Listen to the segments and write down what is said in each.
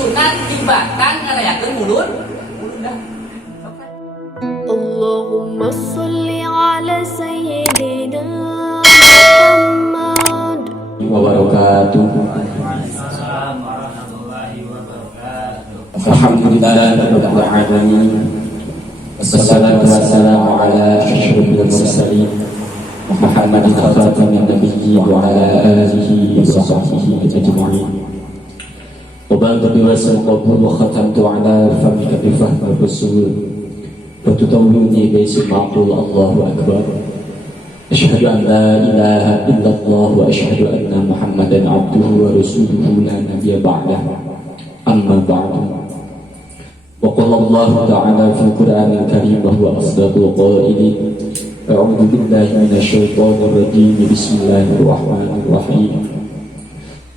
sunat tibatan ngarayakeun mulun dah. Allahumma sholli ala sayyidina Muhammad wabarakatuh. Alhamdulillah rabbil alamin. Wassalatu wassalamu ala asyrafil mursalin Muhammadin khatamin nabiyyin wa ala alihi wa sahbihi ajma'in. Wa ba'du biwasal qabul wa khatamtu ala famika bi fahmi rasul wa tutawwini bi isma'ul Allahu akbar. Asyhadu an la ilaha illallah wa asyhadu anna Muhammadan abduhu wa rasuluhu la nabiyya ba'dahu. Amma ba'du. Wa qala Allah ta'ala fil Qur'anil Karim wa huwa asdaqul qailin. A'udzu billahi minasy syaithanir rajim. Bismillahirrahmanirrahim.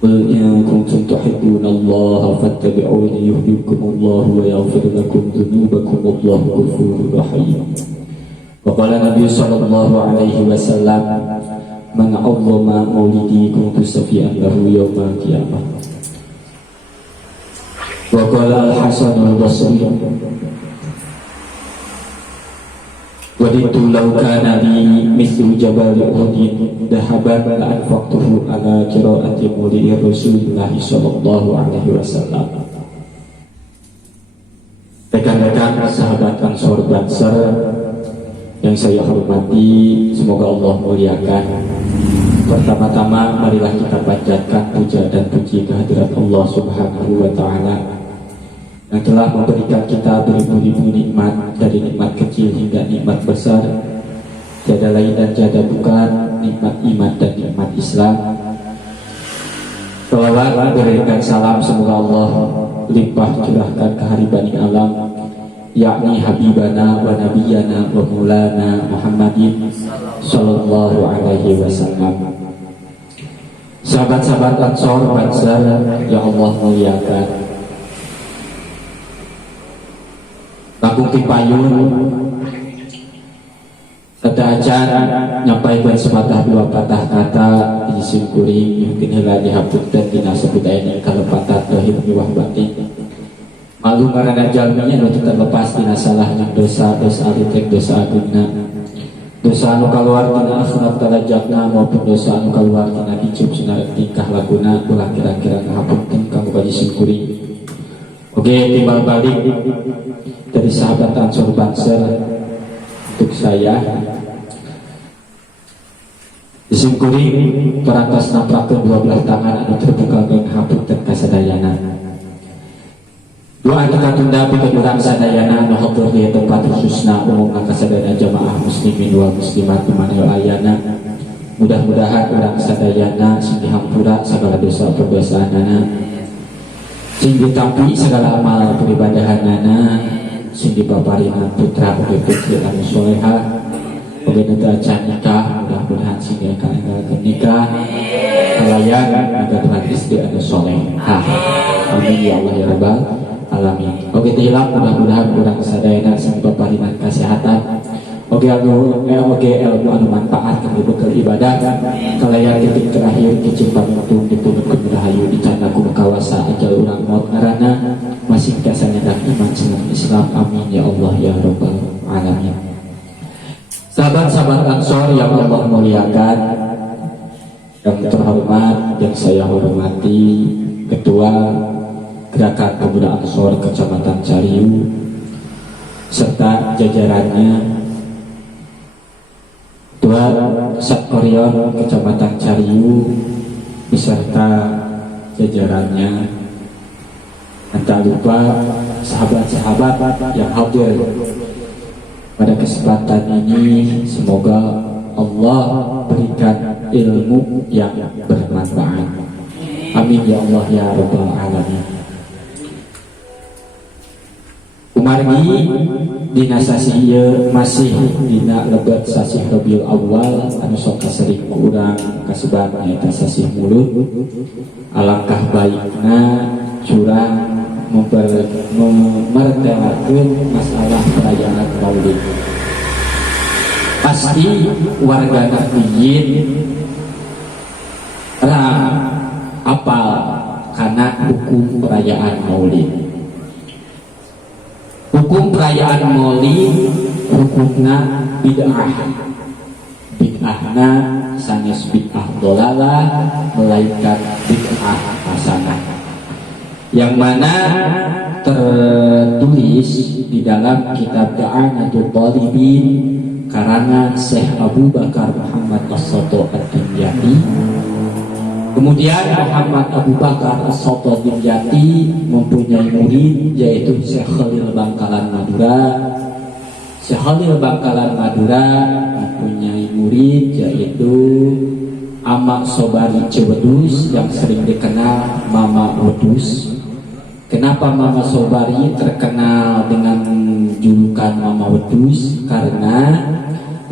Qul in kuntum tuhibbunallaha fattabi'uni yuhibbukumullahu wa yaghfir lakum dhunubakum wallahu ghafurur rahim. Wa qala Nabi sallallahu alaihi wasallam man 'azzama maulidi kuntu safi'an lahu yaumal qiyamah. Wa qala al-Hasan al-Basri waditu law kana li mithlu jabal Uhud dahaban la anfaqtuhu ala qiraati maulidi Rasulullah sallallahu alaihi wasallam. Rekan-rekan sahabat Ansor Banser yang saya hormati, semoga Allah muliakan. Pertama-tama marilah kita panjatkan puja dan puji kehadirat Allah Subhanahu wa taala yang telah memberikan kita beribu-ribu nikmat, dari nikmat kecil hingga nikmat besar. Tiada lain dan tiada bukan nikmat iman dan nikmat Islam. Salawat berikan salam, semoga Allah limpah curahkan ke hari Bani Alam, yakni Habibana wa Nabiyana wa Maulana Muhammadin sallallahu alaihi wasallam. Sahabat-sahabat Ansor Banser yang Allah muliakan, Langkung Tipayun kata acara nyampaikan sepatah dua patah kata izin kuring mungkin heula dihapuskeun dina sabudaya kalepatan tauhid miwah batin. Malu karena jalminya nu terlepas dina salahnya dosa-dosa alitek dosa agungna, dosa anu kaluar tina akhirat darajakna maupun dosa anu kaluar tina dicuk sinar tingkah laguna ulah kira-kira ngahapunten kanggo bajising kuring. Oke, timbal balik dari sahabat Ansor Banser untuk saya izin kuring perantas nampakeun dua belah tangan anu terbuka jeung hapunten kasadayana. Doa kita tunda pikeun urang sadayana nu hatur di tempat khususna umumna kasadayana jamaah muslimin wal muslimat manehna ayana. Mudah-mudahan urang sadayana sing dihampura sagala dosa perdosaanana, sing ditampi segala amal peribadahanana, sing dipaparingan putra ugi putri anu solehah, ugi acan nikah, mudah-mudahan sing diangkat nikah kalayan ngadatangan istri anu solehah. Amin ya Allah ya rabbal alamin. Oke tilap mudah-mudahan urang sadayana sing paparingan kesehatan, oke ilmu anu manfaat kanggo bekal ibadah kalayan titik terakhir kicing panuntun dipunutkeun rahayu dicanda ku kawasa ajal urang maut ngaranna masih dasarnya dan iman dengan Islam. Amin ya Allah ya rabbal alamin. Sahabat-sahabat Ansor yang Allah muliakan, yang terhormat yang saya hormati Ketua Gerakan Pemuda Ansor Kecamatan Cariu serta jajarannya, Ketua Satkorion Kecamatan Cariu beserta jajarannya, dan tak lupa sahabat-sahabat yang hadir pada kesempatan ini. Semoga Allah berikan ilmu yang bermanfaat. Amin ya Allah ya rabbal alamin. Umargi dina sasi ieu masih dina lebat sasi Rabiul Awal anu sok kasering urang kasebat nyaeta sasi Mulud. Alangkah baikna curang memerdekakan masalah perayaan Maulid. Pasti warga Nahdiyin apal karena hukum perayaan Maulid. Hukum perayaan Maulid hukumna bid'ah. Bid'ahna sanes bid'ah dolalah melainkan bid'ah hasanah. Yang mana tertulis di dalam kitab I'anatul Talibin karangan Syekh Abu Bakar Muhammad As-Soto Ad-Dimyati. Kemudian Muhammad Abu Bakar As-Soto Ad-Dimyati mempunyai murid yaitu Syekh Khalil Bangkalan Madura. Syekh Khalil Bangkalan Madura mempunyai murid yaitu Amak Sobari Cewedus yang sering dikenal Mama Wedus. Kenapa Mama Sobari terkenal dengan julukan Mama Wedus? Karena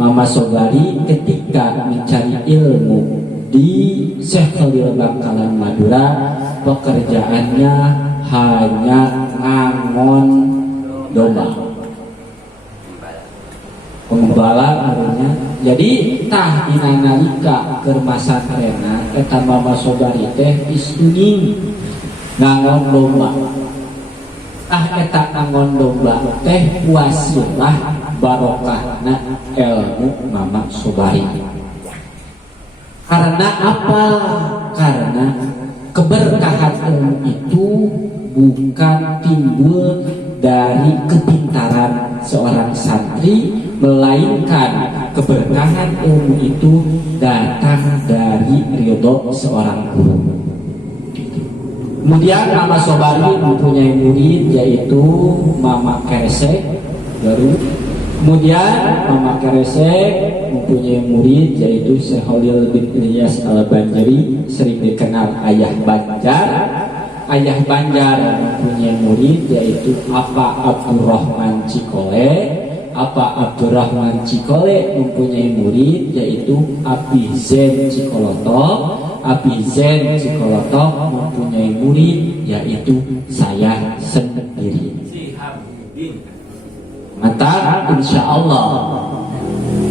Mama Sobari ketika mencari ilmu di Syekh Khalil Bangkalan Madura, pekerjaannya hanya ngangon domba, pengembala namanya. Jadi tah dina nalika keur masantrenna eta Mama Sobari teh istuning ngangon domba. Eta ngangon domba teh wasilah barokahna ilmu Mama Sobari. Karena apa? Karena keberkahan ilmu itu bukan timbul dari kepintaran seorang santri, melainkan keberkahan ilmu itu datang dari ridho seorang guru. Kemudian Mama Sobari mempunyai murid yaitu Mama Keresek baru. Kemudian Mama Keresek mempunyai murid yaitu Syekh Khalil bin Ilyas Al-Banjari, sering dikenal Ayah Banjar. Ayah Banjar mempunyai murid yaitu Apa Abdurrahman Cikole. Apa Abdurrahman Cikole mempunyai murid yaitu Abi Zen Cikolotok. Abi Zen Cikolotok mempunyai murid yaitu saya sendiri. Mata insya Allah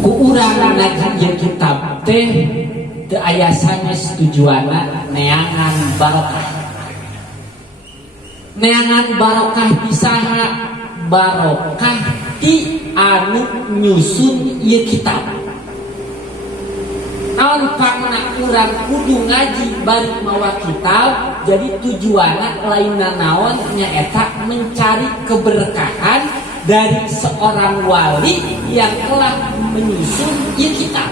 ku urang ngaji kitab teh teu aya sanes tujuanna neangan barokah. Neangan barokah di saha? Barokah di anu nyusun ieu kitab. Naon pangna urang kudu ngaji bari mawa kitab, jadi tujuanna lainna naon nyaeta mencari keberkahan dari seorang wali yang telah menyusun ieu kitab.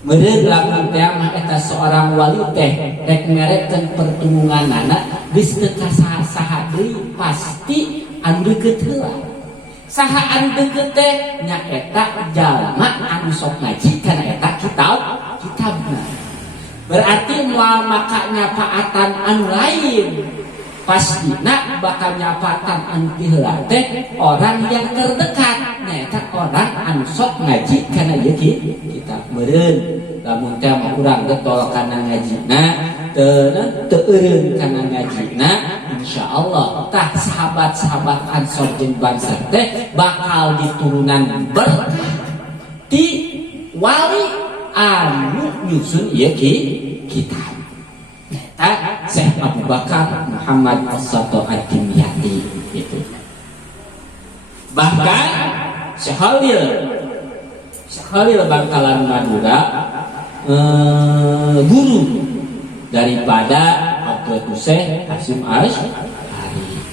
Meureun lamun teh mah eta seorang wali teh rek ngarekeun pertungunganana geus teu kasaha-saha deui, pasti anu deukeut heula. Saha anu deukeut teh nyaeta jalma anu sok ngaji kana eta kitabna. Berarti moal maka nyapaatan anu lain, pastina bakal nyapatan anu heula teh orang yang terdekat, nyaeta orang anu sok ngaji kana ieu kitab. Meureun lamun teh mah urang getol kana ngajina teu eureun kana ngajina, insyaallah tah sahabat-sahabat Ansor jeung Bansar teh bakal diturunan berkah ti wali anu nyusun ieu kitab. Syekh Abu Bakar Muhammad As-Soto Ad-Dimyati itu. Bahkan Syekh Khalil Bangkalan Madura guru daripada Abdul Husain Hasyim Asy'ari.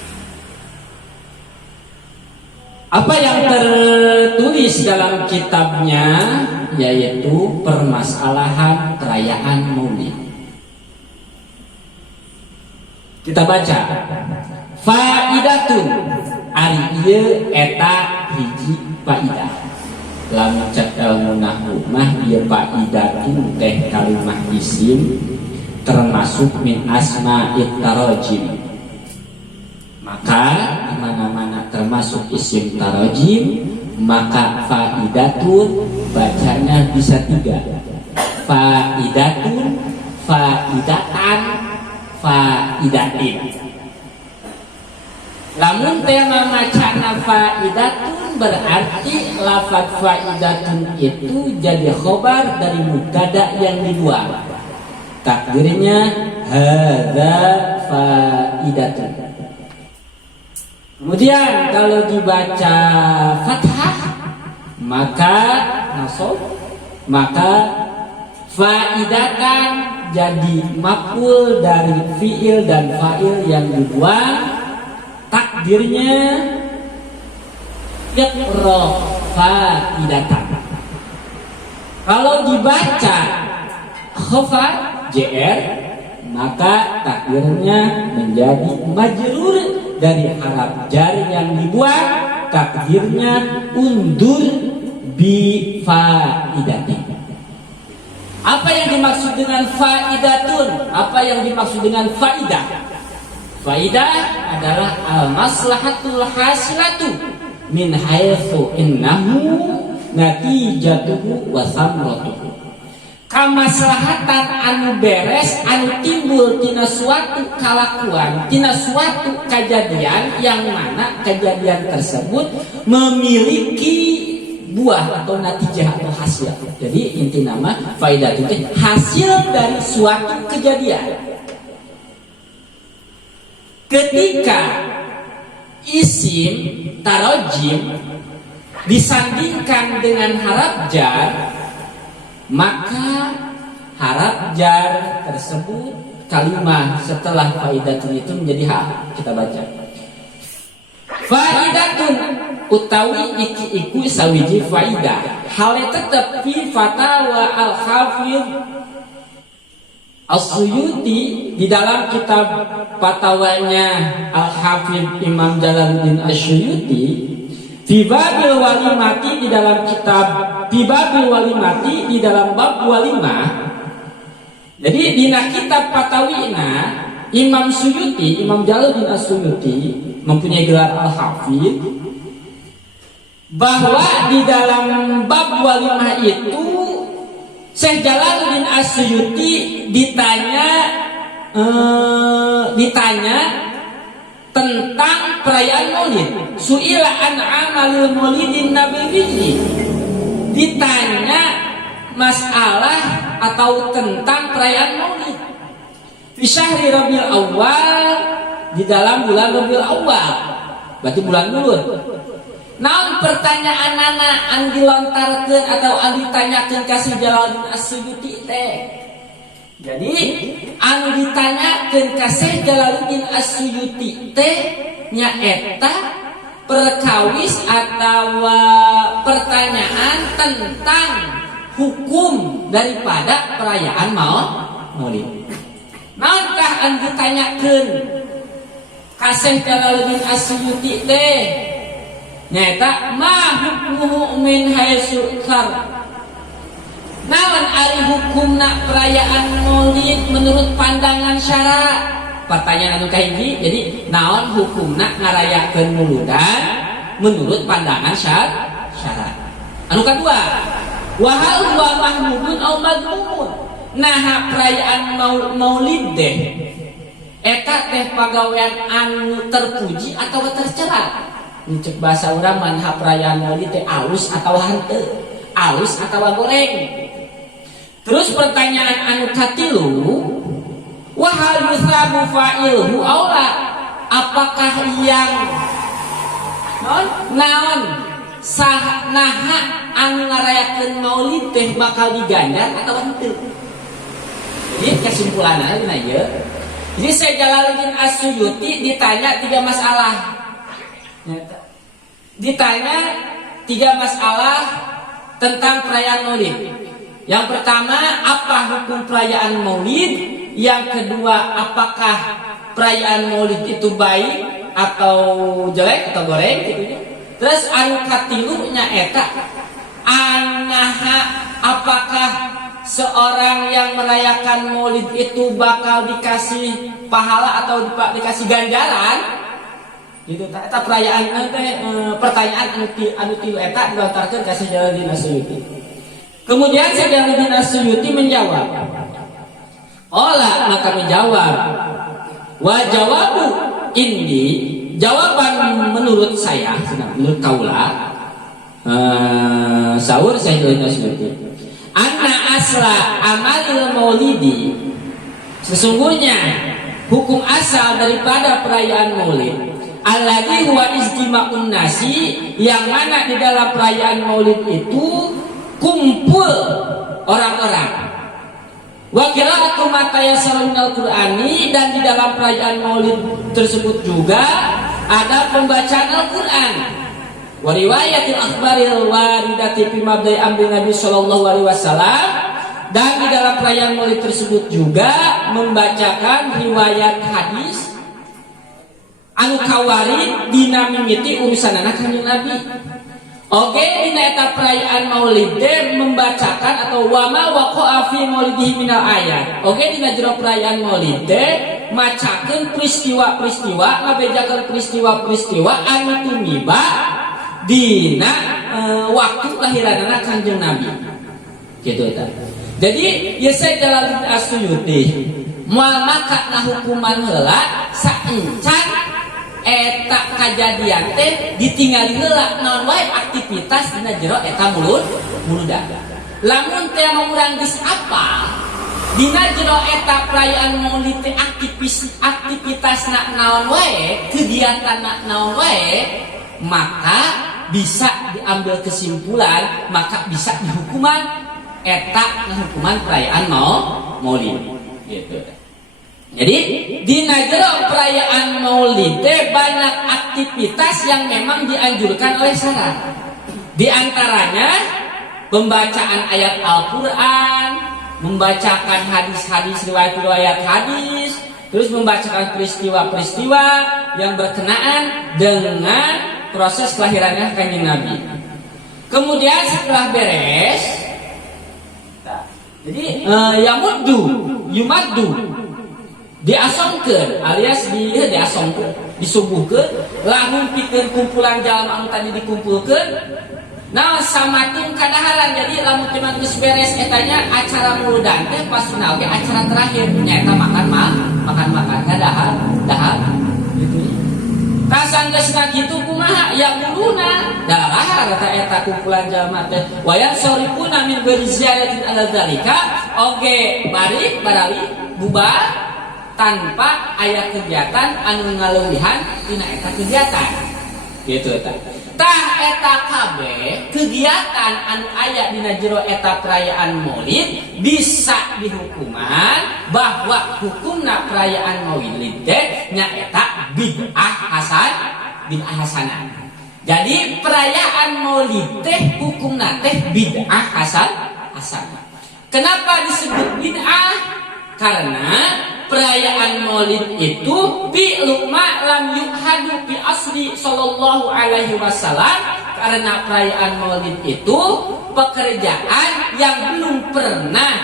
Apa yang tertulis dalam kitabnya yaitu permasalahan perayaan Maulid. Kita baca faidatun ari ieu eta hiji faidah. Lamun cek ilmu nahwu mah ieu faidatun teh kalimah isim termasuk min asma'it tarajim. Maka di mana-mana termasuk isim tarajim, maka faidatun bacanya bisa tiga. Faidatun, faidatan, faidatin. Lamun tema macana faidatun berarti lafaz faidatun itu jadi khobar dari mubtada yang kedua. Takdirnya hadza faidatun. Kemudian kalau dibaca fathah maka nasab, maka faidatan jadi maf'ul dari fi'il dan fa'il yang dibuang, takdirnya iqra faidatan. Kalau dibaca khafat JR maka takdirnya menjadi majrur dari haraf jar yang dibuang, takdirnya undur bi faidatin. Apa yang dimaksud dengan faidatun? Apa yang dimaksud dengan faidah? Faidah adalah al-maslahatul hasilatu min haitsu innahu natijatuhu wa samratuhu. Kamaslahatan anu beres anu timbul tina suatu kalakuan, tina suatu kejadian yang mana kejadian tersebut memiliki buah atau natijah atau hasil. Jadi inti nama faidah itu hasil dari suatu kejadian. Ketika isim tarojim disandingkan dengan harap jar, maka harap jar tersebut kalimat setelah faidatun itu menjadi hak. Kita baca faidatun utawi iku sawiji faidah hale tetep fi fatawa al-hafidh As-Suyuti di dalam kitab fatwanya Al-Hafidh Imam Jalaluddin As-Suyuti fi babil walimati di dalam kitab fi babil walimati di dalam bab walimah. Jadi di kitab fatawina Imam Suyuti, Imam Jalaluddin As-Suyuti mempunyai gelar Al-Hafidh, bahwa di dalam bab walimah itu Syekh Jalaluddin As-Suyuti ditanya tentang perayaan Maulid. Su'ila an amalil maulidin nabawiyyi. Ditanya masalah atau tentang perayaan Maulid. Fi syahri Rabiul Awal, di dalam bulan Rabiul Awal. Berarti bulan Maulud. Naon pertanyaan anak an dilontarkeun atau an ditanyakeun ka Syekh Jalaluddin As-Suyuti teh. Jadi anu ditanyakeun ka Syekh Jalaluddin As-Suyuti teh nyaeta perkawis atau pertanyaan tentang hukum daripada perayaan Maulid. Naonkah anu ditanyakeun ka Syekh Jalaluddin As-Suyuti teh? Nyata ma hukmuhu min haitsu kar. Naon ari hukumna perayaan Maulid menurut pandangan syara? Pertanyaan anu kahiji, jadi naon hukumna ngarayakeun mauludan menurut pandangan syara? Anu kadua, wa hal huwa mahmudun aw madmumun. Nah perayaan Maulid deh eta teh pagawean anu terpuji atau tercela? Cek bahasa urang manha perayaan Maulid teh alus atau henteu, alus atau goreng. Terus pertanyaan anu katilu, wa hal yusabu fa'ilhu aula? Apakah yang naon naha anu ngarayakeun Maulid teh bakal diganjar atau henteu? Jadi kesimpulanna dina ieu. Jadi Syekh Jalaluddin As-Suyuti ditanya 3 masalah. Ditanya 3 masalah tentang perayaan Maulid. Yang pertama, apa hukum perayaan Maulid? Yang kedua, apakah perayaan Maulid itu baik atau jelek atau goreng gitu ya. Terus anu katilu nyaeta apakah seorang yang merayakan Maulid itu bakal dikasih pahala atau dikasih ganjaran? Itu eta perayaan pertanyaan anu tilu eta dilontarkeun ka Syekh Jalaluddin As-Suyuti. Kemudian Syekh Jalaluddin As-Suyuti menjawab. Maka menjawab. Wa jawabu indi, jawaban menurut saya, menurut kaula, saur Syekh Jalaluddin As-Suyuti. Anna asla amalil maulidi, Sesungguhnya hukum asal daripada perayaan Maulid alladzi huwa istima'un nasi, yang mana di dalam perayaan Maulid itu kumpul orang-orang. Wa qira'atu ma tayassara minal Qur'ani, dan di dalam perayaan Maulid tersebut juga ada pembacaan Al-Qur'an. Wa riwayatil akhbaril waridati fi mabda'i amri Nabi sallallahu alaihi wasallam, dan di dalam perayaan Maulid tersebut juga membacakan riwayat hadis anu kawarid dina mimiti urusanana Kanjeng Nabi. Oke, dina eta perayaan Maulid membacakan atau wama waqa'a fi maulidihi minal ayat. Oke, dina jero perayaan Maulid macakeun peristiwa-peristiwa, ngabejakeun peristiwa-peristiwa anu tumiba dina waktu lahiranana Kanjeng Nabi. Gitu eta. Jadi ya saya Jalaluddin As-Suyuti moal makna hukuman heula saencan eta kajadian teh ditinggali heula naon wae aktivitas dina jero eta muludan. Lamun teh urang geus apal dina jero eta perayaan Maulid teh aktivitasna naon wae, kegiatanna naon wae, maka bisa diambil kesimpulan, maka bisa dihukuman eta hukuman perayaan Maulid gitu. Jadi di jero perayaan Maulid banyak aktivitas yang memang dianjurkan oleh syara. Di antaranya pembacaan ayat Al-Qur'an, membacakan hadis-hadis, riwayat-riwayat hadis, terus membacakan peristiwa-peristiwa yang berkenaan dengan proses kelahirannya Kanjeng Nabi. Kemudian setelah beres, jadi yumaddu diasongkeun alias diasongkeun, disubuhkeun lamun pikeun kumpulan jalma anu tadi dikumpulkeun. Nah samakeun kadaharan, jadi lamun cuma geus beres etanya acara muludan teh pasuna oge acara terakhir nyaeta makan dahar gitu. Kasanggeusna kitu kumaha ya muluna dahar eta kumpulan jalma teh wayang soripuna min berziyadatin ala zalika, oge bari barawi bubar tanpa aya kegiatan anu ngaleuwihan tina eta kegiatan gitu eta. Tah eta kabeh kegiatan anu aya dina jero eta perayaan Maulid bisa dihukuman bahwa hukumna perayaan Maulid teh nyaeta bid'ah hasanah. Jadi perayaan Maulid teh hukumna teh bid'ah hasanah. Kenapa disebut bid'ah? Karena perayaan Maulid itu fi'lu ma lam yuhadu fi asli sallallahu alaihi wasallam, karena perayaan Maulid itu pekerjaan yang belum pernah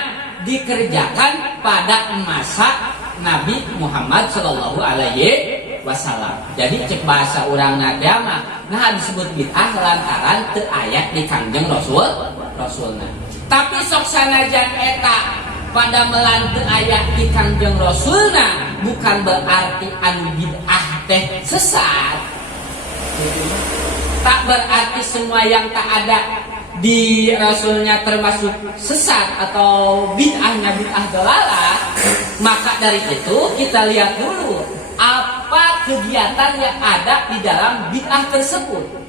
dikerjakan pada masa Nabi Muhammad sallallahu alaihi wasallam. Jadi cek bahasa urang nada mah nah disebut bid'ah lantaran teu aya di Kangjeng Rasulna. Tapi sok sanajan eta pada melantu ayat di Kangjeng Rasulna bukan berarti anu bid'ah teh sesat. Tak berarti semua yang tak ada di Rasulnya termasuk sesat atau bid'ahnya bid'ah dalalah. Maka dari itu kita lihat dulu apa kegiatan yang ada di dalam bid'ah tersebut.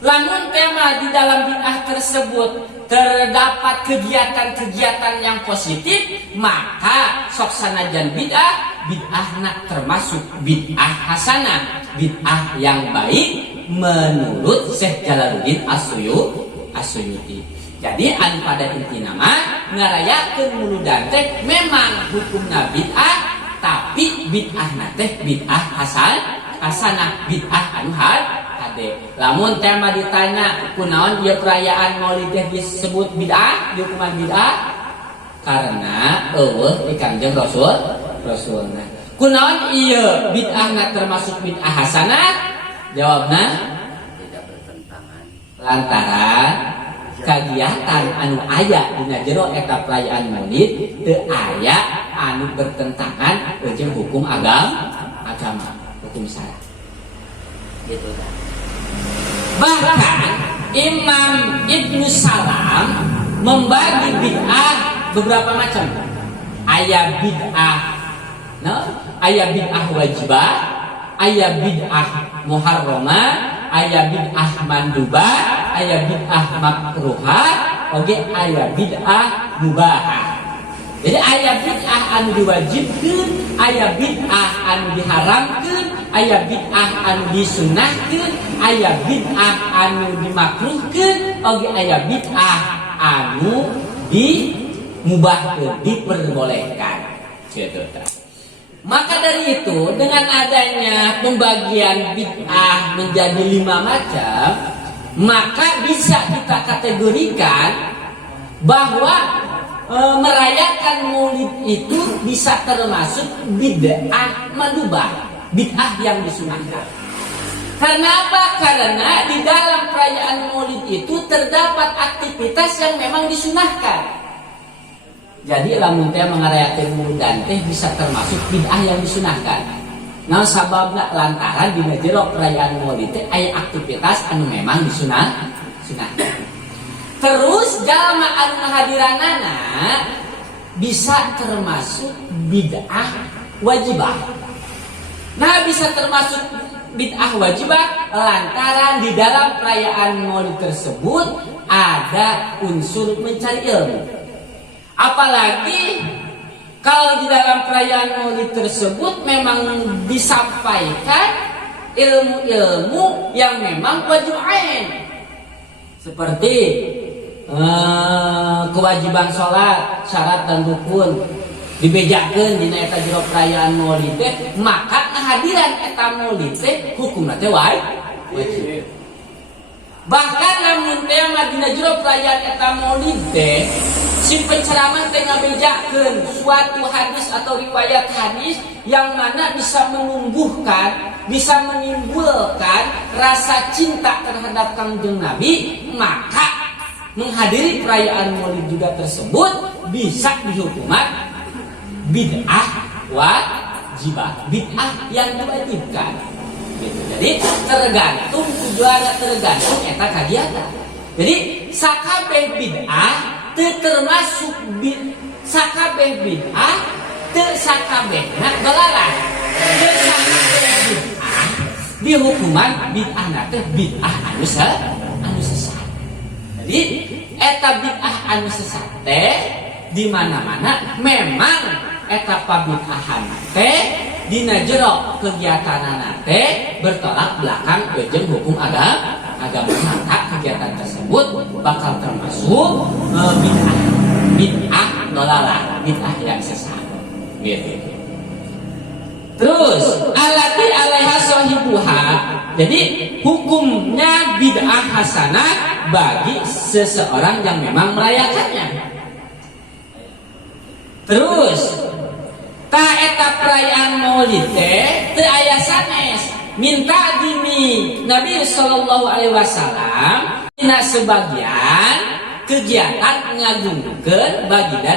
Lamun tema di dalam bid'ah tersebut terdapat kegiatan-kegiatan yang positif, maka sok sanajan bid'ahna termasuk bid'ah hasanah, bid'ah yang baik menurut Syekh Jalaluddin As-Suyuti. Jadi anu pada intina mah ngarayakeun muludan teh memang hukumna bid'ah, tapi bid'ahna teh bid'ah hasanah, bid'ah anu lamun tema ditanya kunaon ieu perayaan Maulid disebut bid'ah, hukuman bid'ah karena eueuh di Kangjeng Rasulna. Kunaon ieu bid'ahna termasuk bid'ah hasanah? Jawabna tidak bertentangan. Lantaran kegiatan anu aya dina jero eta perayaan Maulid teu aya anu bertentangan jeung hukum agama, hukum syara. Gitu kan. Bahkan Imam Ibnu Salam membagi bid'ah beberapa macam. Aya bid'ah aya bid'ah wajibah, aya bid'ah muharramah, aya bid'ah mandubah, aya bid'ah makruhah, oge aya bid'ah mubahah. Jadi aya bid'ah anu diwajibkeun, aya bid'ah anu diharamkeun, aya bid'ah anu disunnahkeun, aya bid'ah anu dimakruhkeun, oge aya bid'ah anu dimubahkeun, diperbolehkan. Gitu. Maka dari itu, dengan adanya pembagian bid'ah menjadi 5 macam, maka bisa kita kategorikan bahwa merayakan maulid itu bisa termasuk bid'ah mandubah, bid'ah yang disunahkan. Karena apa? Karena di dalam perayaan maulid itu terdapat aktivitas yang memang disunahkan. Jadi lamun teh mengarayakeun maulidan teh bisa termasuk bid'ah yang disunahkan. Nah sababna lantaran dina jero perayaan maulid teh aya aktivitas anu memang disunahkan. Terus jalma anu hadiranana bisa termasuk bid'ah wajibah. Nah bisa termasuk bid'ah wajibah lantaran di dalam perayaan maulid tersebut ada unsur mencari ilmu. Apalagi kalau di dalam perayaan maulid tersebut memang disampaikan ilmu-ilmu yang memang wajib ain. Seperti kewajiban sholat, syarat dan rukun dibejakeun dina eta jero perayaan maulid teh, maka kehadiran eta maulid teh hukumna teh wajib. Bahkan lamun teh dina jero perayaan eta maulid teh si penceramah teh ngabejakeun suatu hadis atau riwayat hadis yang mana bisa menumbuhkan, bisa menimbulkan rasa cinta terhadap Kangjeng Nabi, maka menghadiri perayaan maulid juga tersebut bisa dihukuman bid'ah wajibah, bid'ah yang diwajibkan. Gitu. Jadi tergantung tujuannya, tergantung eta kagiatan. Jadi sakabeh bid'ah termasuk sakabeh bid'ah sakabehna dalalah. Sakabeh bid'ah dihukuman bid'ah teh bid'ah anu sesat. Jadi eta bid'ah anu sesat teh di mana-mana memang eta pabid'ahan teh dina jero kegiatanana teh bertolak belakang jeung hukum agama. Maka kegiatan tersebut bakal termasuk bid'ah dalalah, bid'ah yang sesat. Gitu. Terus alati alaiha sahibuha. Jadi hukumnya bid'ah hasanah bagi seseorang yang memang merayakannya. Terus ta eta perayaan maulid teh teu aya sanes minta dimi Nabi sallallahu alaihi wasallam dina sebagian kegiatan ngagungkeun baginda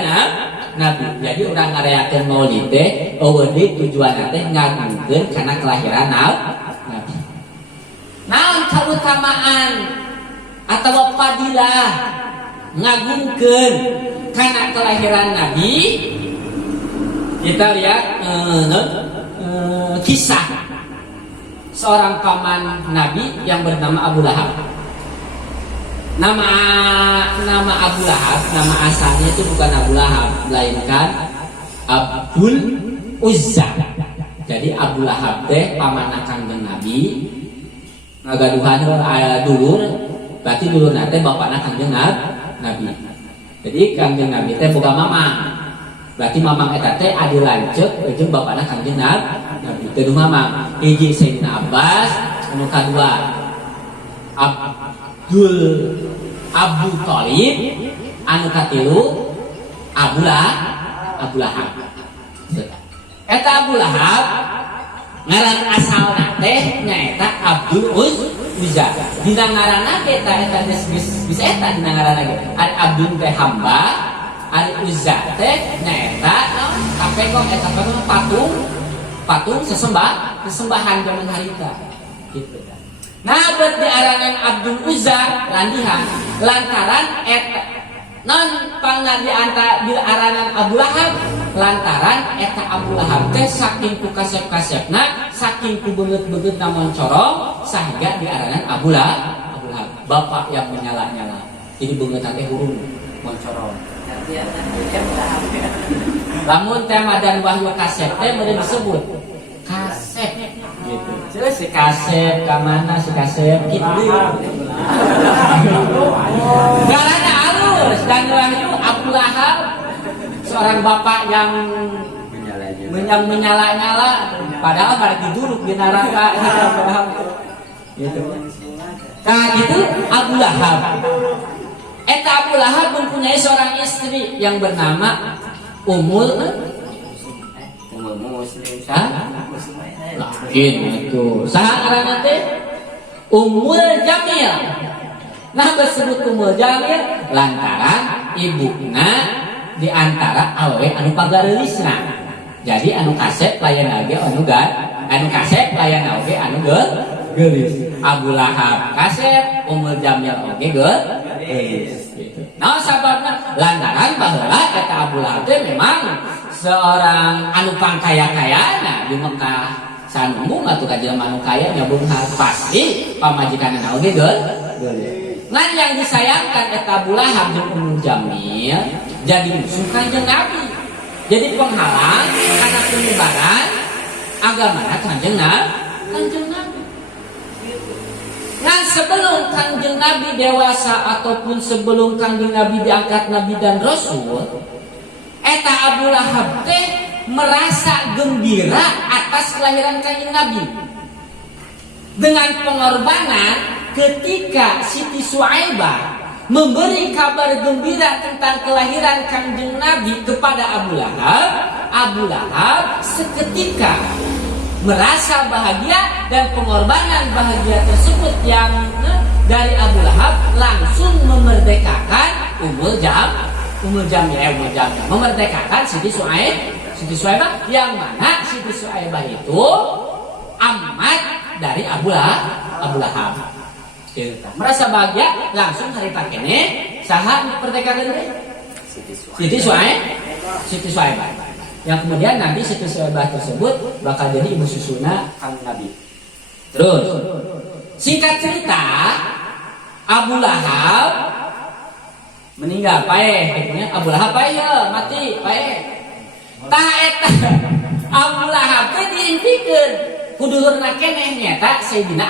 Nabi. Jadi urang ngarayakeun maulid teh eueuh tujuanna teh ngagungkeun kana kelahiran Nabi. Naon kautamaan atawa fadilah ngagungkeun kana kelahiran Nabi? Kita lihat kisah seorang paman Nabi yang bernama Abu Lahab. Nama Abu Lahab, nama asalnya itu bukan Abu Lahab, melainkan Abdul Uzza. Jadi Abu Lahab teh paman Kangjeng Nabi. Ngagaduhan dulur, berarti dulur nate bapakna Kangjeng Nabi. Jadi Kangjeng Nabi teh boga mamang. Berarti mamang eta teh adi lanceuk jeung bapakna Kangjeng Nabi. Teu mamang, hiji Sayyidina Abbas, anu kadua Abu Thalib, anu katilu Abu Lahab. Eta Abu Lahab ngaran asalna teh nyaeta Abdul Uzza. Dina ngaranna eta geus eta dina ngaranna ge. Ari Abdul teh hamba, ari Uzza teh nyaeta kapekong eta patung sesembahan zaman harita gitu. Nah buat diaranan Abdul Uzza landihan lantaran eta non pangna di antara diaranan Abu Lahab lantaran eta Abu Lahab teh saking ku kasep-kasepna, saking ku beungeut-beungeutna moncorong sehingga diaranan Abu Lahab, bapak yang menyala-nyala. Jadi beungeutna teh hurung moncorong. Lamun teh madan wahyu kasep teh meureun disebut kasep gitu. Terus si kasep ka mana si kasep kitu. Garana alus dan wahyu Abu Lahab seorang bapak yang menyala-nyala padahal baru duduk di neraka gitu. Nah gitu Abu Lahab. Eta Abu Lahab mempunyai seorang istri yang bernama Ummul Muslim. Lain itu. Saha ngaranna teh? Ummul Jamil. Nah disebut Ummul Jamil lantaran ibuna di antara awewe anu pagareulisna. Jadi anu kasep layan oge anu kasep layan oge anu geulis. Abu Lahab kasep, Ummul Jamil oge geulis gitu. Nah sababna lantaran baheula eta Abu Lahab teh memang seorang anu pangkaya-kayana di Mekah. Sanunggung atuh ka jelema anu kaya nyabung pasti pamajikanna oge geulis. Ngan yang disayangkan eta Abu Lahab jeung Ummul Jamil jadi musuh Kanjeng Nabi. Jadi penghalang karena penyebaran agama Kanjeng Nabi. Ngan sebelum Kanjeng Nabi dewasa ataupun sebelum Kanjeng Nabi diangkat Nabi dan Rasul, eta Abu Lahab teh merasa gembira atas kelahiran Kanjeng Nabi. Dengan pengorbanan ketika Siti Suaibah memberi kabar gembira tentang kelahiran Kanjeng Nabi kepada Abu Lahab seketika merasa bahagia dan pengorbanan bahagia tersebut yang dari Abu Lahab langsung memerdekakan Ummul Jamil memerdekakan Siti Suaibah yang mana Siti Suaibah itu amat dari Abu Lahab. Merasa bahagia langsung harita kene saha merdekakeun teh Siti Suaibah. Yang kemudian nanti Siti Suaibah tersebut bakal jadi ibu susuna Kanjeng Nabi. Terus singkat cerita Abu Lahab meninggal paeh, Abu Lahab paeh mati paeh. Tah eta Abu Lahab teh diimpikeun kudulurna keneh nyata Sayyidina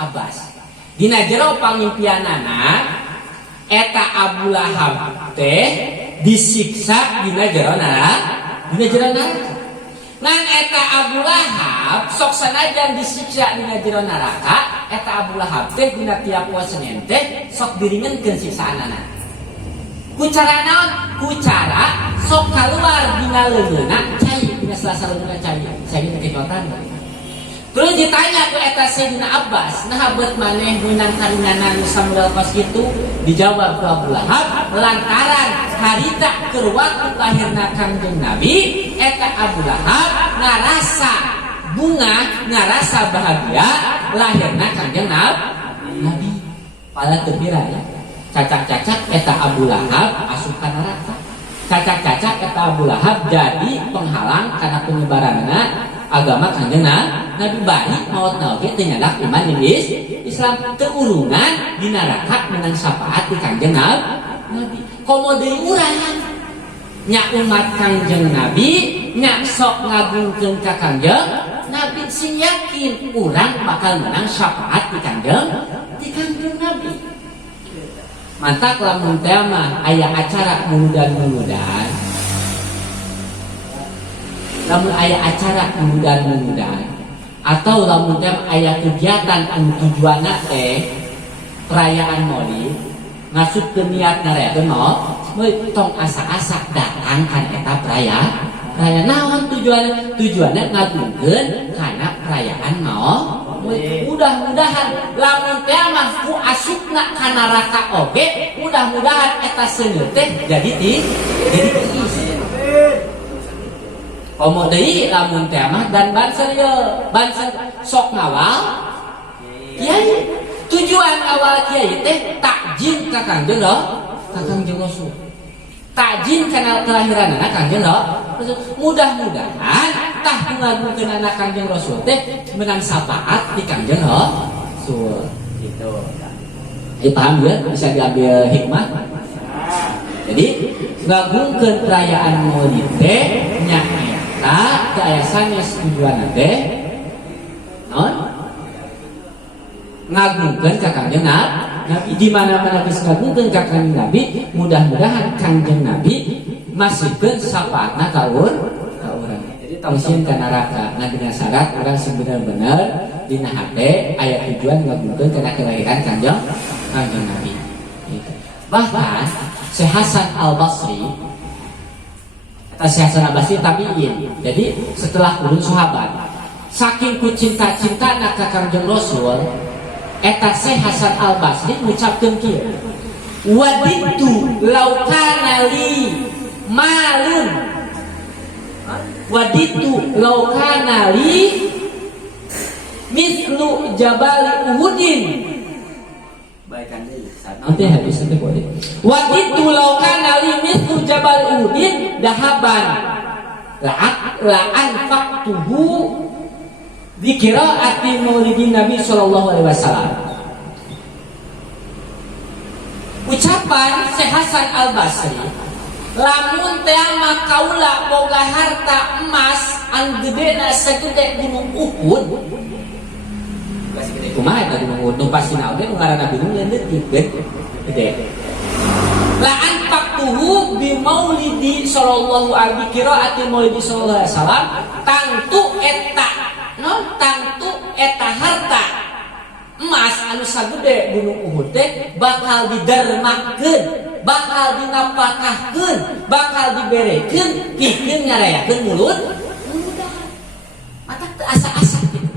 Abbas. Dina jero pangimpianana eta Abu Lahab teh disiksa dina jero neraka. Ngan eta Abu Lahab sok sanajan disiksa dina jero neraka, eta Abu Lahab teh dina tiap poe Senin teh sok diringenkeun siksaanana. Ku cara naon? Ku cara sok kaluar dina leungeuna cai, dina Selasa leungeuna cai. Saya teh kecotan. Terus ditanya ku eta Sayyidina Abbas, nah beut maneh meunang karinganan samural pas kitu? Dijawab ku Abu Lahab, lantaran harita keur waktu lahirna Kanjeng Nabi, eta Abu Lahab ngarasa bunga, ngarasa bahagia lahirna Kanjeng Nabi. Pala teu pira ya. Cacak-cacak eta Abu Lahab asup ka neraka. Cacak-cacak eta Abu Lahab jadi penghalang kana penyebaranna agama Kanjeng Nabi bari maot oge teu nyadak iman jeung Islam teu urungan di neraka menang syafaat di Kanjeng Nabi. Komo deui urang nya umat Kanjeng Nabi nya sok ngagungkeun ka Kanjeng Nabi sing yakin urang bakal menang syafaat di Kanjeng Nabi. Mantak lamun teh mah aya acara muludan-muludan. Lamun aya acara muludan-muludan atau lamun teh aya kegiatan anu tujuanna teh perayaan Maulid ngasupkeun niat ngarayakeun Maulid tong asa-asa datang kan eta perayaan naon tujuanna ngagungkeun kana perayaan Maulid. Mudah-mudahan lamun teh mah ku asupna ka neraka oge mudah-mudahan eta seuneu teh jadi tiis. Komo deui lamun teh mah dan banser sok ngawal kiai. Tujuan awal kiai teh takjil ka Kanjeng Rasul. tajin kana kelahiran anak Kangjeng Rasul. Mudah-mudahan tah ngagukeun anak Kangjeng Rasul teh menang syafaat di Kangjeng Rasul. Gitu. Paham ya? Bisa diambil hikmah. Jadi ngagungkeun perayaan Maulid teh nyaeta teu aya sanes tujuanna teh naon? Ngagungkeun ka Kangjeng Nabi. Di mana-mana geus ngagungkeun ka Kangjeng Nabi, mudah-mudahan Kangjeng Nabi masihkeun syafaatna ka urang. Jadi tausian ka neraka ngadina syarat urang sebenar-benar dina hate aya tujuan ngagungkeun kana kelahiran Kangjeng Nabi. Gitu. Bahkan Syekh Hasan Al-Basri atau Syekh Hasan Al-Basri tabi'in. Jadi setelah ulun sahabat saking ku cinta-cinta na ka Kangjeng Rasul, eta Syekh Hasan Al-Basri ngucapkeun kieu, waditu law kana li malun, waditu law kana li mislu jabal Uhudin. Baikan deui. Nanti habis itu boleh. Waditu law kana li mislu jabal Uhudin dahaban la anfaqtuhu dzikiraati maulidin Nabi sallallahu alaihi wasallam. Ucapan Syekh Hasan Al-Basri, lamun teh makaula boga harta emas anu gedena sagede gunung Uhud. Geus gede kumaha eta gunung Uhud nu pasina oge nu ngaranna gunung leutik gede. La anfaqtuhu bi maulidi sallallahu alaihi qiraati maulidi sallallahu alaihi wasallam tangtu eta tangtu eta harta emas anu sagede gunung Uhud teh bakal didermakeun, bakal dinapakahkeun, bakal diberekeun pikeun ngarayakeun mulut mudah. Matak teu asa-asa gitu.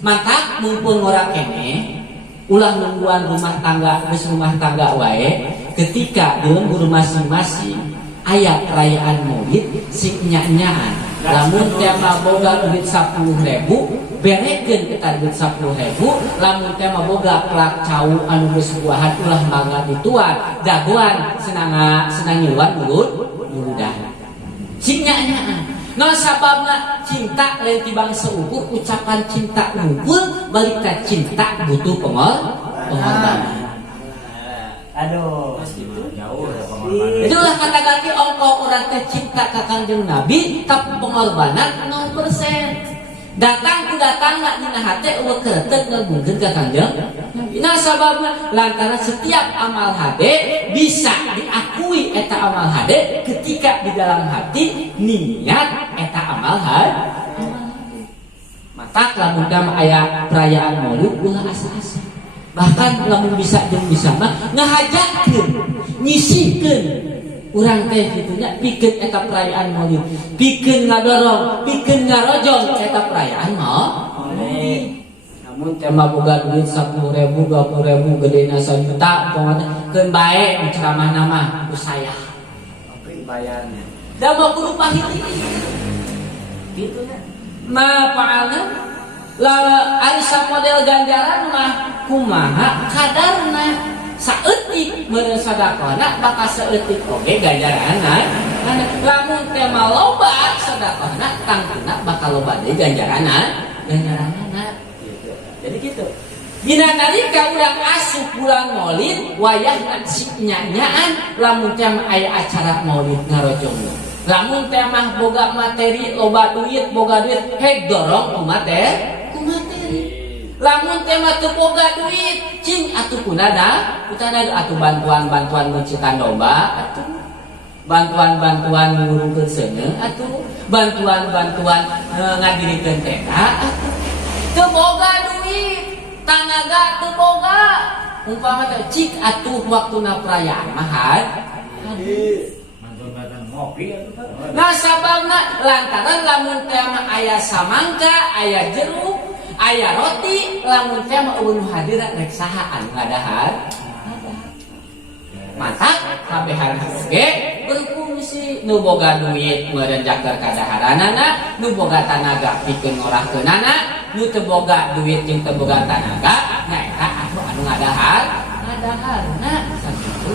Matak mumpung ora kene ulah nungguan rumah tangga geus rumah tangga wae ketika di lembur masing-masing aya perayaan Maulid sing nya-nyaan. Lamun tema boga duit 10.000 berekeun eta duit 10.000, lamun tema boga plak cau anu geus buahan ulah mangga dituan jagoan senang nyuan muludah sing nya-nyaan. No sababna cinta lain tibang seukur, ucapan cinta ngumpul balik ka cinta butuh pengorbanan. Aduh, jauh ya pengorbanan. Jadi ulah kata ganti ongko orang teh cinta ka Kangjeng Nabi tapi pengorbanan 0%. Datang ku datang nak dina hate eueuh kereuteuh ngagungkeun ka Kangjeng Nabi. Nah sababna lantaran setiap amal hade bisa diakui eta amal hade ketika di dalam hati niat eta amal hade. Matak lamun da aya perayaan Maulid ulah asa-asa. Bahkan lamun bisa jeung bisa mah ngahajakeun, nyisikeun urang teh kitunya pikeun eta perayaan Maulid, pikeun ngadorong, pikeun ngarojong eta perayaan Maulid. Namun tema boga duit 10.000, 20.000 gedena 1 juta keun bae ceramahna mah ku saya. Oke bayarnya. Da mah kudu pahili. Kitunya. Ma fa'alna la arisa model ganjaran mah kumaha kadarna saeutik meureun sedekahna bakal saeutik oge ganjaranna. Lamun teh mah loba sedekahna tangtuna bakal loba deui ganjaranna. Gitu. Jadi gitu. Dina nalika urang asup bulan Maulid wayahna nya-nyaan lamun teh aya acara Maulid ngarojong. Lamun teh mah boga materi loba duit, boga duit hek dorong ku materi. Lamun tema teu boga duit cing atuh kunada utana atuh bantuan-bantuan mencitan domba atuh bantuan-bantuan ngurungkeun seuneu atuh bantuan-bantuan ngadirikeun TK atuh teu boga duit tanaga teu boga umpama teh cik atuh waktuna perayaan mah bantuan ngopi atuh. Nah sababna lantaran lamun teh mah aya samangka aya jeruk aya roti lamun teh mah ulun hadir rek saha anu ngadahar. Matak kabehan oge berfungsi nu boga duit meureun jaker kadaharanana, nu boga tanaga pikeun ngorahkeunana, nu teu boga duit jeung teu boga tanaga nyaeta atuh anu ngadahar. Nah sakitu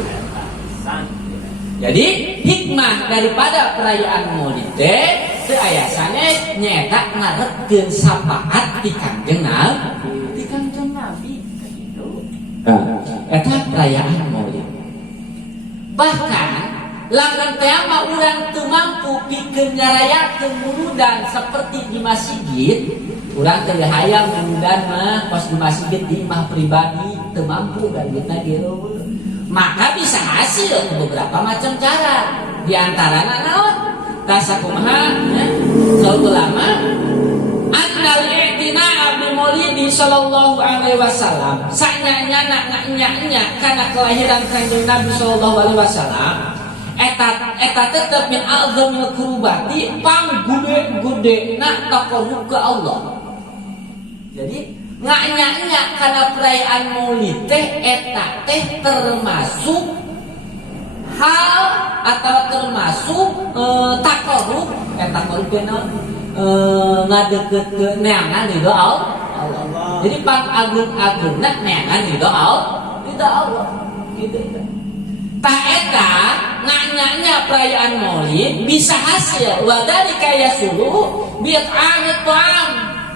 Jadi hikmah daripada perayaan Maulid teh teu aya sanes nyaeta ngarepkeun syafaat di Kangjeng Nabi. Eta perayaan Maulid. Bahkan lamun teh mah urang teu mampu pikeun nyarayakeun muludan seperti di masjid, urang teu hayang muludan mah kos di masjid di imah pribadi teu mampu gandutna dieu. Maka bisa hasil beberapa macam cara. Di antaranya naon? Tasa kumaha ya? Saul ulama annal i'tina bi maulidi sallallahu alaihi wasallam. Sanyanya nak nya kana kelahiran Kanjeng Nabi sallallahu alaihi wasallam. Eta tetep min azamil qurbati panggude-gudena taqarrub ke Allah. Jadi nganya karena perayaan Maulid teh eta teh termasuk hal atau termasuk taqarrub eta taqarrub ngadeukeut ke neangan ridho Allah. Jadi pang agung-agungna neangan ridho Allah. Gitu. Tah eta nganya perayaan Maulid bisa hasil wa dzalika yasulu bi'an ta'am.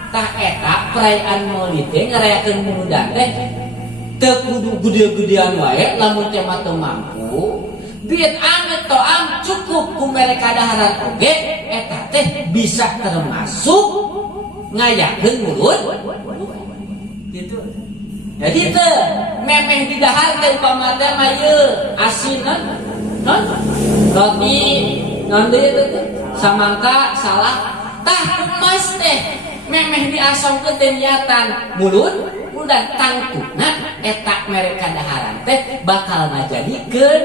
Tah eta perayaan Maulid teh ngarayakeun muludan teh teu kudu gede-gedean wae lamun teh mah teu mampu bid'an to'am cukup ku mereka daharan oge eta teh bisa termasuk ngayakeun mulud gitu. Jadi teu memeng di dahar teh upama teh mah ieu asin non roti non deui teh samangka salah tah emas teh memeh diasongkeun teh niatan mulud udah tangtuna eta mereka daharan teh bakal ngajadikeun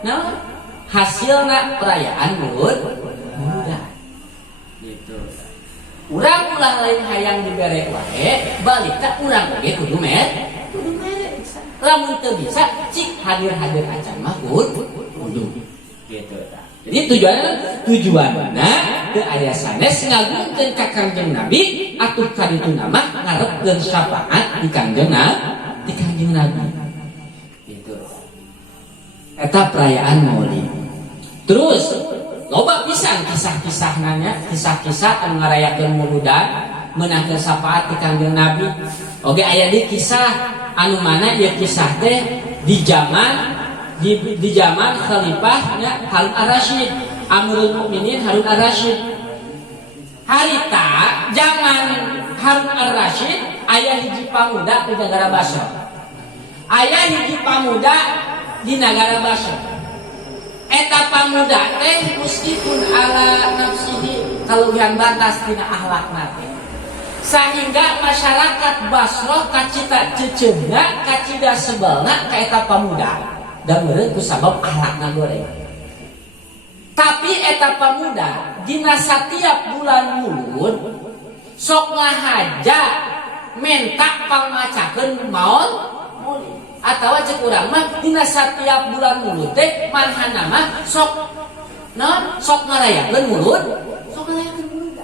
naon hasilna perayaan mulud muludan gitu. Urang ulah lain hayang dibere wae balik ka urang oge kudu mere lamun teu bisa cik hadir-hadir acan mah kudu gitu. Jadi tujuanna teu aya sanes ngagungkeun ka Kangjeng Nabi atuh kaditu nama ngarepkeun syafaat di Kangjeng Nabi. Gitu. Eta perayaan Maulid. Terus loba pisan kisah-kisah anu ngarayakeun muludan meunangkeun syafaat di Kangjeng Nabi. Oge aya di kisah anu mana ieu kisah teh di zaman khalifahnya Harun Ar-Rasyid, Amirul Mukminin Harun Ar-Rasyid. Harita zaman Harun Ar-Rasyid aya hiji pamuda di negara Basra. Di negara Basra. Eta pamuda teh meskipun ala nafsihi kaluwihan batas tina akhlakna teh. Sehingga masyarakat Basra kacita ceceungna, kacida sebelna ka eta pamuda. Dan meureun ku sabab akhlakna goreng. Tapi eta pamuda dina satiap bulan mulud sok ngahaja menta pamacakeun maulid atawa cek urang mah dina satiap bulan mulud teh manehna mah sok ngarayakeun mulud, sok ngarayakeun mulud.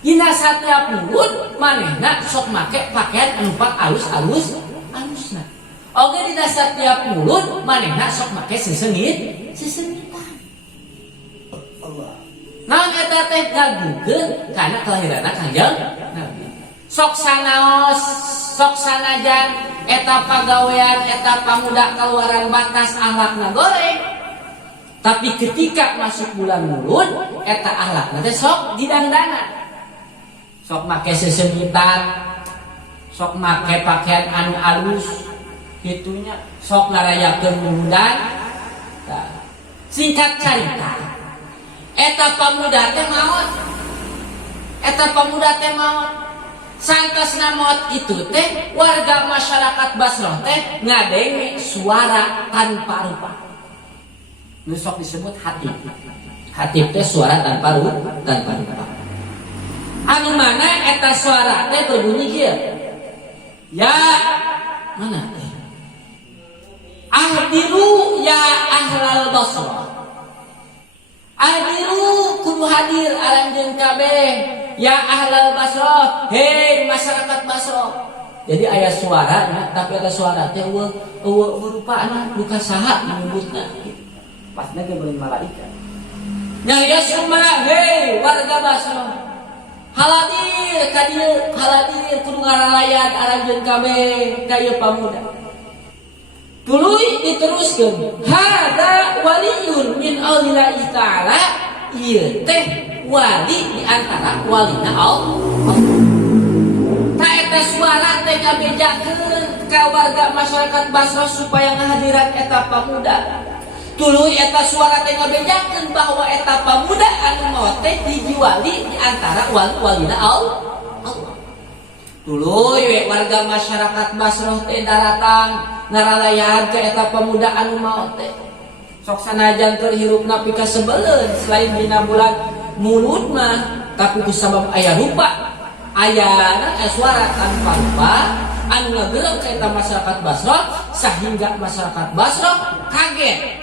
Dina satiap mulud manehna sok make pakaian anu alus-alusna. Oge dina setiap mulud manehna sok make sesengitan. Allah. Naon eta teh ngagungkeun kana kelahiranna Kangjeng Nabi. Sok sanajan eta pagawean eta pamuda kaluaran batas akhlakna goreng. Tapi ketika masuk bulan mulud eta akhlakna teh sok didandana. Sok make sesengitan, sok make pakaian anu alus. Gitunya sok ngarayakeun muludan. Singkat cerita eta pamuda teh maot santosna maot itu teh warga masyarakat Basra teh ngadenge suara tanpa rupa nu sok disebut hatib teh suara tanpa rupa anu mana eta suara teh berbunyi kieu ya mana teh ahdiru ya ahlal Basra. Ahdiru kudu hadir alanjeun kabeh ya ahlal Basra, hei masyarakat Basra. Jadi aya suara tapi ada suara teh eueuh rupana buka saha nyebutna. pasnya ke beureum malaikat. Nyaya sumana hei warga Basra. Haladir ka dieu, haladir kudu ngaralayat arajeun kabeh ka ieu pamuda. Tuluy diteruskeun, hada waliyun min aulillahi ta'ala, ieu teh wali di antara walina Allah. Ta eta suara teh kabejakeun ka warga masyarakat Basra supaya ngahadiran eta pamuda. Tuluy eta suara teh ngabejakeun bahwa eta pamuda anu maot teh dijuali di antara wali-walina Allah. Tuluy we warga masyarakat Basra teh daratang ngaralayahan ka eta pemuda anu maot teh. Sok sanajan keur hirupna pika sebeleun selain dina bulan Mulud mah tapi kusabab aya rupa. Ayana suara tanpa rupa anu ngageureup ka eta masyarakat Basra sahingga masyarakat Basra kaget.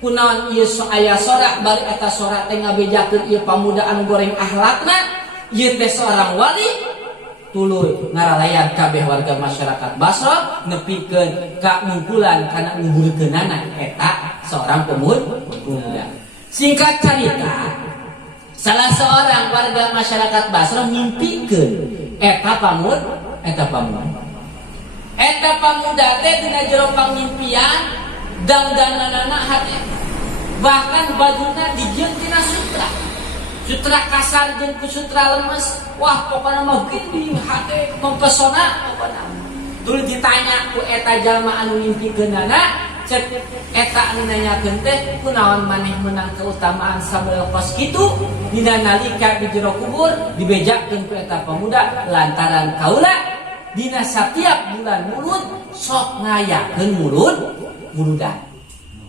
Kunaon ieu aya sorak bari eta sorak teh ngabejakeun ieu pamuda anu goreng akhlakna, ieu teh seorang wali. Tuluy ngaralayan kabeh warga masyarakat Basra nepikeun ka ngungkulan kana nguburkeunana eta seorang pemuda. Singkat cerita, salah seorang warga masyarakat Basra mimpikeun eta pamuda. Eta pamuda teh dina jero pangimpian dandananana hate. Bahkan bajuna dijieun tina sutra kasar jeung ku sutra lemes. Wah pokona mah geuning hate mempesona pokona. Tuluy ditanya ku eta jalma anu ngimpikeunana, cek eta anu nanyakeun teh kunaon maneh meunang keutamaan sabel kos kitu dina nalika di jero kubur dibejakeun ku eta pemuda lantaran kaula dina setiap bulan Mulud sok ngayakeun muludan.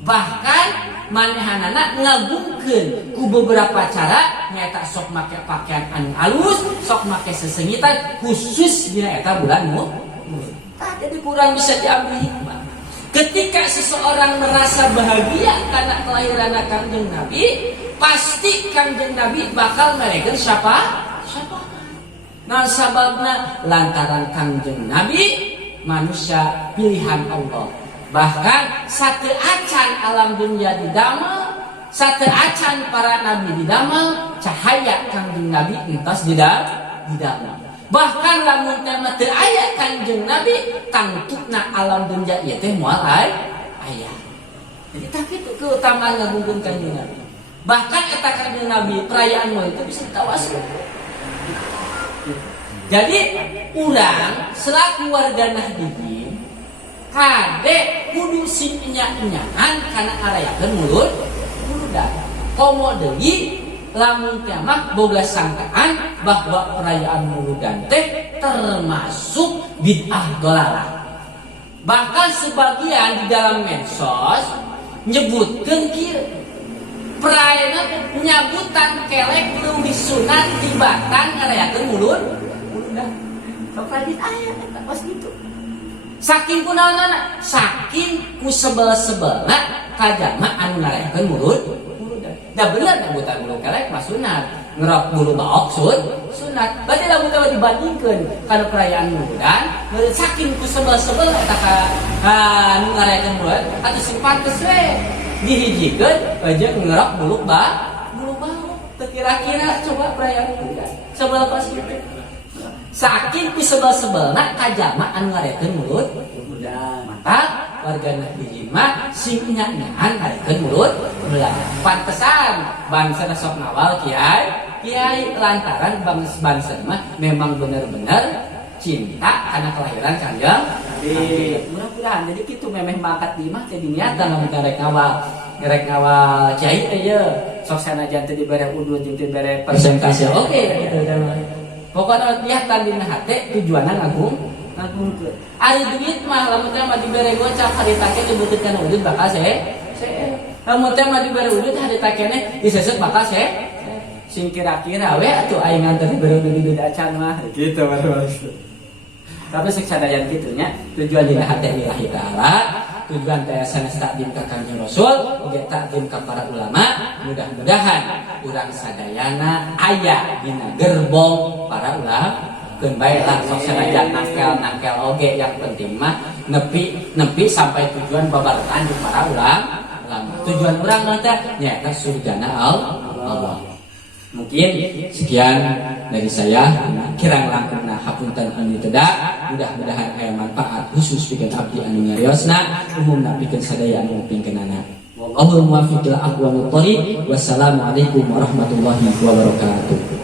Bahkan manehanana ngagungkeun ku beberapa cara nyaeta sok make pakaian anu alus, sok make sesengitan khusus dina eta bulan Mulud. Jadi kurang bisa diambil hikmah. Ketika seseorang merasa bahagia karena kelahiran Kangjeng Nabi, pasti Kangjeng Nabi bakal meregeun siapa? Nah sababna lantaran Kangjeng Nabi manusia pilihan Allah. Bahkan sate acan alam dunia didamel, sate acan para nabi didamel, cahaya Kangjeng Nabi entos didamel. Bahkan lamun teh teu aya Kangjeng Nabi, tangtukna alam dunia ieu teh moal aya. Jadi tak kitu keutamaan ngagungkeun Kangjeng Nabi. Bahkan eta Kangjeng Nabi perayaan moal itu bisa ditawasul. Jadi urang selaku warga Nahdliyin kade kudu nya-nyahan kana ngarayakeun muludan. Komo deui lamun kiamat boga sangkaan bahwa perayaan muludan teh termasuk bid'ah dolalah. Bahkan sebagian di dalam medsos nyebutkeun kieu. Perayaan nyabutan kelek leuwih sunat tibatan ngarayakeun muludan. Sok rajin aya eta pas kitu. Saking kunaonana? Saking ku sebel-sebelna ka jalma anu ngarayakeun muludan. Da bener nyabutan mulu kelek mah sunat, ngerok bulu baok sunat. Berarti lamun teh dibandingkeun kana perayaan muludan, saking ku sebel-sebel eta ka anu ngarayakeun muludan, atuh sing pantes we dihijikeun aja ngerok bulu baok. Teu kira-kira coba perayaan muludan. Sebel pas kitu. Saking ku sebel-sebelna ka jalma anu ngarayakeun muludan. Maka warga Nahdliyin mah sing nya-nyahan ngarayakeun muludan. Pantesan bangsa sok ngawal kiai lantaran bangsa mah memang bener-bener cinta karena kelahiran Kangjeng Nabi. Mudah-mudahan jadi kitu memeh mangkat di mah teh diniatan lamun rek ngawal kiai teh ye sok sanajan teh dibere udud jeung dibere presentasi. Oke kitu kan. Pokoknya lihat tadi hati tujuannya ngagung ke. Ari duit mah lamun teh mah dibere gocap harita teh dibutuhkeun udud bakal lamun teh mah dibere udud harita keneh disesek bakal sing kira-kira we atuh aing nganter dibere udud acan mah kitu baru. Tapi seksadayana kitu nya tujuan dina hati lillahi taala, tujuan teh sanes takdim ka Kanjeng Rasul, oge takdim ka para ulama. Mudah-mudahan urang sadayana aya dina gerbong para ulama. Keun bae lah sok sanajan nangkel oge yang penting mah nepi sampai tujuan babarengan di para ulama. tujuan orang nanti nyata surgana Allah. Mungkin sekian dari saya, kirang langkungna hapunten anu tidak, mudah-mudahan aya manfaat khusus pikeun abdi anu nyariosna, umumna pikeun sadaya anu pingkeunana. Wallahu muwaffiq ila aqwamit thoriq. Wassalamualaikum warahmatullahi wabarakatuh.